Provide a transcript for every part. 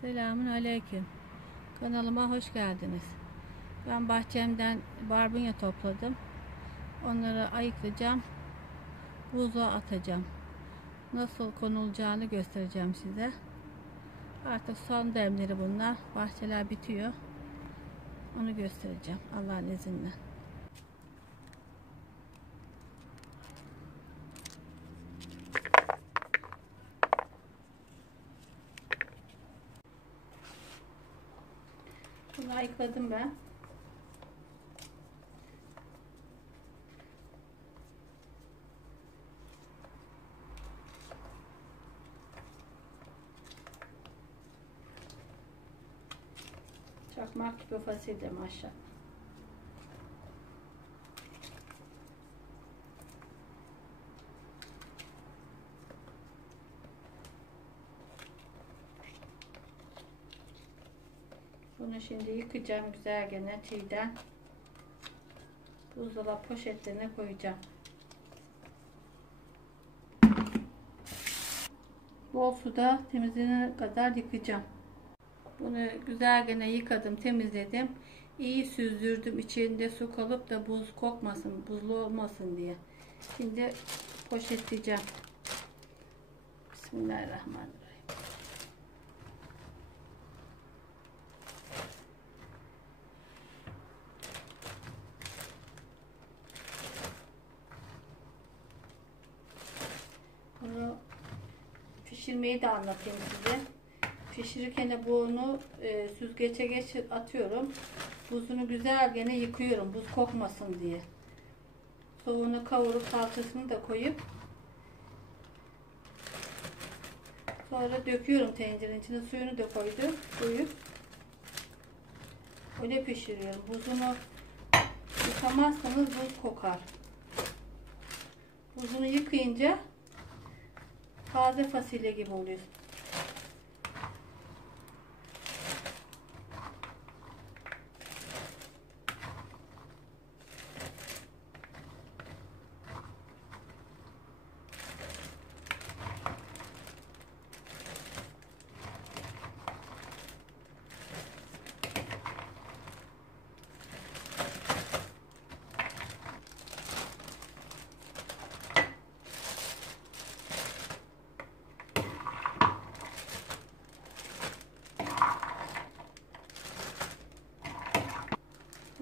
Selamun aleyküm. Kanalıma hoş geldiniz. Ben bahçemden barbunya topladım. Onları ayıklayacağım. Buzluğa atacağım. Nasıl konulacağını göstereceğim size. Artık son demleri bunlar. Bahçeler bitiyor. Onu göstereceğim Allah'ın izniyle. Bunu ayıkladım ben. Çakmak gibi fasulye maşallah. Bunu şimdi yıkayacağım güzel gene çiğden. Buzdolabı poşetlerine koyacağım. Bol suda temizlenene kadar yıkayacağım. Bunu güzel gene yıkadım, temizledim. İyi süzdürdüm. İçinde su kalıp da buz kokmasın, buzlu olmasın diye. Şimdi poşetleyeceğim. Bismillahirrahmanirrahim. Bunu pişirmeyi de anlatayım size. Pişirirken de bunu süzgece atıyorum. Buzunu güzel gene yıkıyorum. Buz kokmasın diye. Soğuğunu kavurup salçasını da koyup sonra döküyorum tencerenin içine. Suyunu da koyup öyle pişiriyorum. Buzunu yıkamazsanız buz kokar. Buzunu yıkayınca taze fasulye gibi oluyor.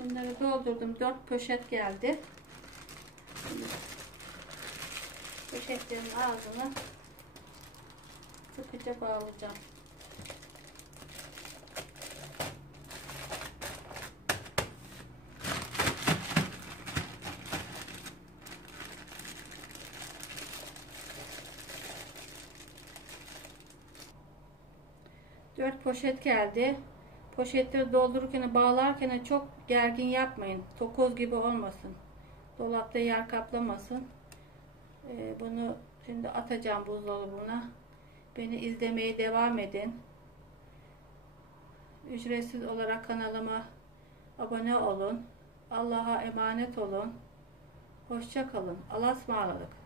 Bunları doldurdum. 4 poşet geldi. Poşetlerin ağzını sıkıca bağlayacağım. Dört poşet geldi. Poşetleri doldururken, bağlarken çok gergin yapmayın. Tokoz gibi olmasın. Dolapta yer kaplamasın. Bunu şimdi atacağım buzdolabına. Beni izlemeye devam edin. Ücretsiz olarak kanalıma abone olun. Allah'a emanet olun. Hoşça kalın. Allah'a ısmarladık.